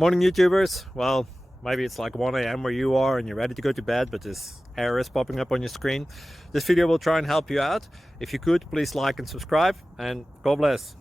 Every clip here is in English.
Morning YouTubers. Well, maybe it's like 1 a.m. where you are and you're ready to go to bed, but this error is popping up on your screen. This video will try and help you out. If you could, please like and subscribe, and God bless.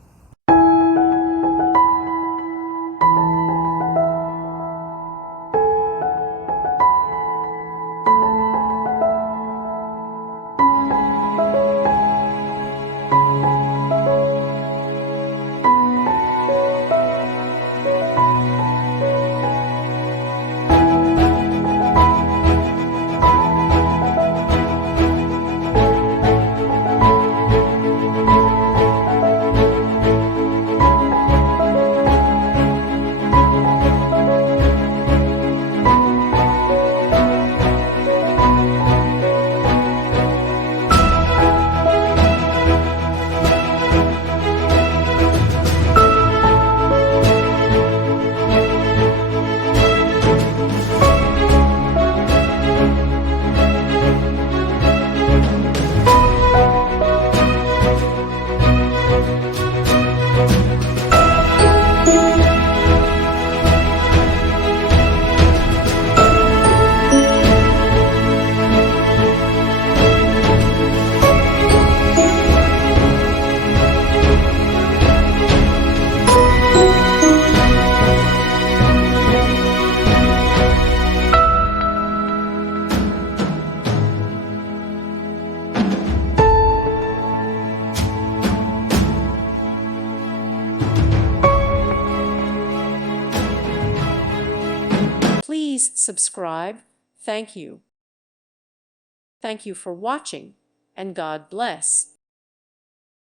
Please subscribe. Thank you. Thank you for watching, and God bless.